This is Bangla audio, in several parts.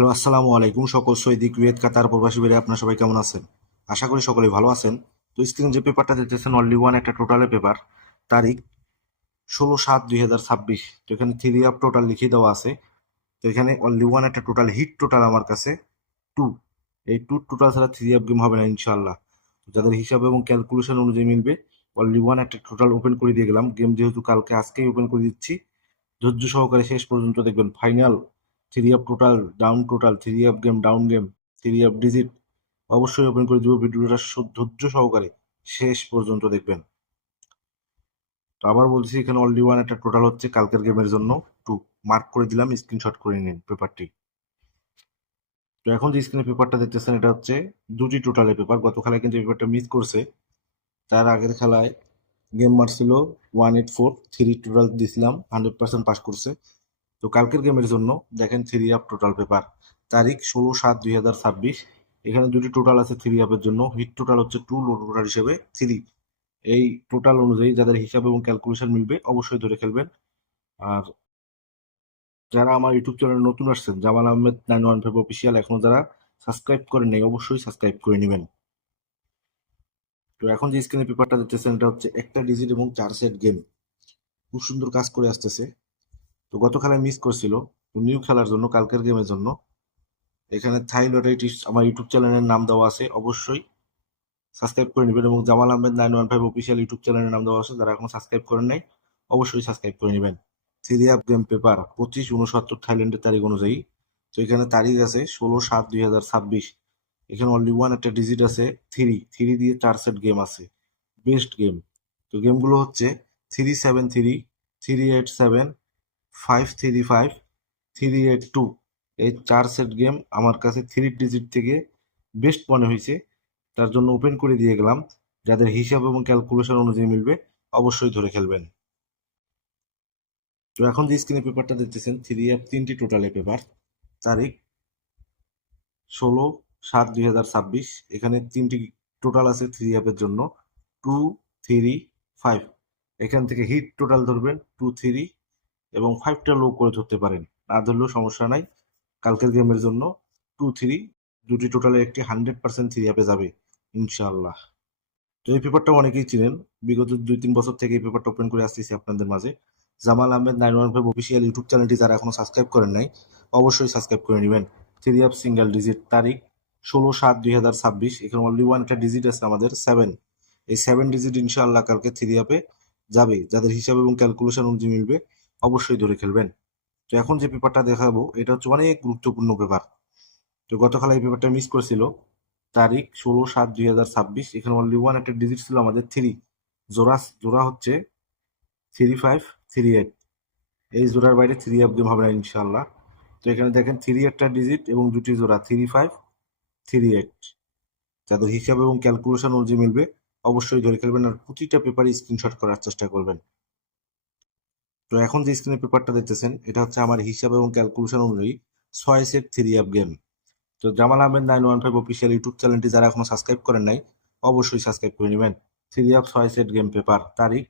হ্যালো, আসসালামু আলাইকুম। সকল সৌদি, কুয়েত, কাতার প্রবাসী ভাইরা আপনারা সবাই কেমন আছেন? আশা করি সকলেই ভালো আছেন। তো স্ক্রিনে যে পেপারটা দেখতেছেন অনলি ওয়ান একটা টোটালের পেপার। তারিখ 16/7/2026। তো এখানে থ্রি আপ টোটাল লিখে দেওয়া আছে। তো এখানে অনলি ওয়ান একটা টোটাল হিট টোটাল আমার কাছে টু। এই টু টোটাল ছাড়া থ্রি আপ গেম হবে না ইনশাল্লাহ। তো যাদের হিসাব এবং ক্যালকুলেশন অনুযায়ী মিলবে, অনলি ওয়ান একটা টোটাল ওপেন করে দিয়ে গেলাম। গেম যেহেতু কালকে আজকেই ওপেন করে দিচ্ছি, ধৈর্য সহকারে শেষ পর্যন্ত দেখবেন। Final three up total, down total, three up game, down game, three up digit অবশ্যই ওপেন করে দিব। ভিডিওটা ধৈর্য সহকারে শেষ পর্যন্ত দেখবেন। তো আবার বলছি, এখানে অনলি ওয়ান একটা টোটাল হচ্ছে কালকের গেমের জন্য টু। মার্ক করে দিলাম, স্ক্রিনশট করে নিন পেপারটি। তো এখন যে স্ক্রিনে পেপারটা দেখতেছেন এটা হচ্ছে দুটি টোটালের পেপার। গত খেলায় কিন্তু পেপারটা মিস করছে। তার আগের খেলায় গেম মারছিল 184, থ্রি টোটাল দিছিলাম, 100% পাস করছে। তো কালকের গেমের জন্য দেখেন থ্রি আপ টোটাল পেপার, তারিখ 16/7/2026। এখানে দুটি টোটাল আছে থ্রি আপের জন্য। হিট টোটাল হচ্ছে টু, লো টোটাল হিসেবে থ্রি। এই টোটাল অনুযায়ী যাদের হিসাব এবং ক্যালকুলেশন মিলবে অবশ্যই ধরে খেলবেন। আর যারা আমার ইউটিউব চ্যানেলে নতুন আসছেন, জামাল আহমেদ 915 অফিসিয়াল, এখনো যারা সাবস্ক্রাইব করেন নাই অবশ্যই সাবস্ক্রাইব করে নেবেন। তো এখন যে স্ক্রিনে পেপারটা দেখতেছেন এটা হচ্ছে একটা ডিজিট এবং 4 সেট গেম। খুব সুন্দর কাজ করে আসতেছে। তো গত খেলায় মিস করছিল, তো নিউ খেলার জন্য কালকের গেমের জন্য এখানে থাই লটারি টিপস আমার ইউটিউব চ্যানেলের নাম দেওয়া আছে, অবশ্যই সাবস্ক্রাইব করে নেবেন। এবং জামাল আহমেদ 915 অফিসিয়াল ইউটিউব চ্যানেলের নাম দেওয়া আছে, যারা এখনো সাবস্ক্রাইব করেন নাই অবশ্যই সাবস্ক্রাইব করে নেবেন। থ্রি আপ গেম পেপার 25/69 থাইল্যান্ডের তারিখ অনুযায়ী। তো এখানে তারিখ আছে 16/7/2026। এখানে অনলি ওয়ান একটা ডিজিট আছে থ্রি। থ্রি দিয়ে 4 সেট গেম আছে, বেস্ট গেম। তো গেমগুলো হচ্ছে 373, 387, 535, 382। এই 4 সেট গেম আমার কাছে থ্রি ডিজিট থেকে বেস্ট মনে হয়েছে, তার জন্য ওপেন করে দিয়ে গেলাম। যাদের হিসাব এবং ক্যালকুলেশন অনুযায়ী মিলবে অবশ্যই ধরে খেলবেন। তো এখন যে স্ক্রিনে পেপারটা দেখতেছেন থ্রি অ্যাপ তিনটি টোটালে পেপার, তারিখ 16/7/2026। এখানে তিনটি টোটাল আছে থ্রি অ্যাপের জন্য টু, থ্রি, ফাইভ। এখান থেকে হিট টোটাল ধরবেন টু, থ্রি এবং ফাইভটা লো করে ধরতে পারেন, না ধরলেও সমস্যা নাই। কালকের গেমের জন্য টু, থ্রি দুটি টোটালে একটি 100% থ্রি অ্যাপে যাবে ইনশাআল্লাহ। তো এই পেপারটা অনেকেই চিনেন, বিগত 2-3 বছর থেকে এই পেপারটা ওপেন করে আসতেছি আপনাদের মাঝে। জামাল আহমেদ 915 অফিসিয়াল ইউটিউব চ্যানেলটি যারা এখনো সাবস্ক্রাইব করেন নাই অবশ্যই সাবস্ক্রাইব করে নেবেন। থ্রি অ্যাপ সিঙ্গেল ডিজিট, তারিখ 16/7/2026। এখানে অনলি ওয়ান একটা ডিজিট আছে আমাদের সেভেন। এই সেভেন ডিজিট ইনশাআল্লাহ কালকে থ্রি অ্যাপে যাবে। যাদের হিসাব এবং ক্যালকুলেশন অনুযায়ী মিলবে অবশ্যই ধরে খেলবেন। তো এখন যে পেপারটা দেখাবো এটা হচ্ছে অনেক গুরুত্বপূর্ণ পেপার। তো গতকাল এই পেপারটা মিস করছিল, তারিখ 16/7/2026। এখানে অনলি ওয়ান একটা ডিজিট ছিল আমাদের থ্রি। জোড়া জোড়া হচ্ছে 3538। এই জোড়ার বাইরে থ্রি আপ গেম হবে না ইনশাল্লাহ। তো এখানে দেখেন থ্রি একটা ডিজিট এবং দুটি জোড়া 3538। যাদের হিসাব এবং ক্যালকুলেশন অনুযায়ী মিলবে অবশ্যই ধরে খেলবেন, আর প্রতিটা পেপারে স্ক্রিনশট করার চেষ্টা করবেন। তো এখন যে স্ক্রিনের পেপারটা দেখতেছেন এটা হচ্ছে আমার হিসাব এবং ক্যালকুলেশন অনুযায়ী 6 সেট থ্রি আপ গেম। তো জামাল আহমেদ 915 অফিসিয়াল ইউটিউব চ্যানেলটি যারা এখনো সাবস্ক্রাইব করেন নাই অবশ্যই সাবস্ক্রাইব করে নেবেন। Three up 6 set game paper, তারিখ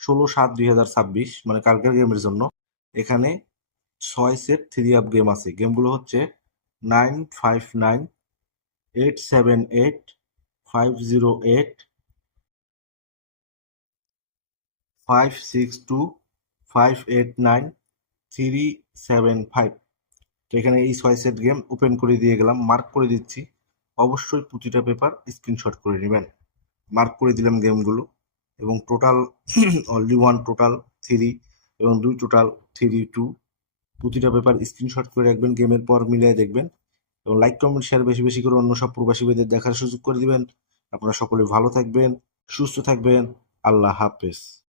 16/7/2026, মানে কালকের গেমের জন্য। এখানে 6 সেট থ্রি আপ গেম আছে। গেমগুলো হচ্ছে 959, 878, 508, 562, 589, 375। তো এখানে এই 6 সেট গেম ওপেন করে দিয়ে গেলাম, মার্ক করে দিচ্ছি। অবশ্যই প্রতিটা পেপার স্ক্রিনশট করে নেবেন। মার্ক করে দিলাম গেমগুলো, এবং total only one total three এবং দুই টোটাল থ্রি টু। প্রতিটা পেপার স্ক্রিনশট করে রাখবেন, গেমের পর মিলিয়ে দেখবেন। এবং লাইক কমেন্ট শেয়ার বেশি বেশি করে অন্য সব প্রবাসী ভাইদের দেখার সুযোগ করে দিবেন। আপনারা সকলে ভালো থাকবেন, সুস্থ থাকবেন। আল্লাহ হাফেজ।